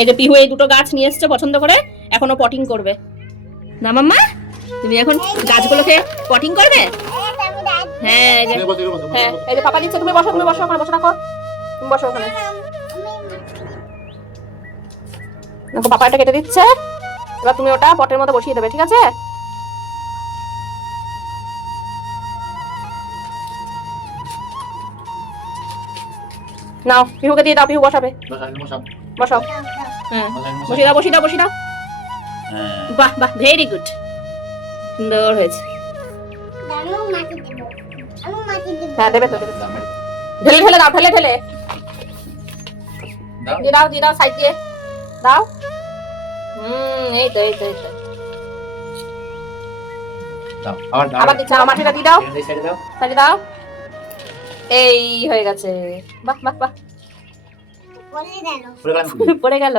এই যে পিহু এই দুটো গাছ নিয়ে এসছে পছন্দ করে, এখনো পটিং করবে না মাম্মা? তুমি এখন গাছগুলোকে পটিং করবে? হ্যাঁ এই যে, হ্যাঁ এই যে পাপা দিচ্ছে, তুমি বসো ওখানে বসে রাখো, তুমি বসো ওখানে। দেখো পাপা এটা কেটে দিচ্ছে, এবার তুমি ওটা পটের মধ্যে বসিয়ে দেবে, ঠিক আছে? নাও পিহুকে দিয়ে দাও, পিহু বসাবে, বসাও। হ্যাঁ বসিয়ে দাও। বাহ বাহ, ভেরি গুড, সুন্দর হয়েছে। হ্যাঁ দেবে তো, ঢেলে দাও, ঢেলে দিয়ে দাও সাইড দিয়ে দাও। এই তো আবার দিচ্ছি, আমার মাটিটা দিয়ে দাও, সাইডে দাও। এই হয়ে গেছে, বাহ বাহ বাহ, পড়ে গেল।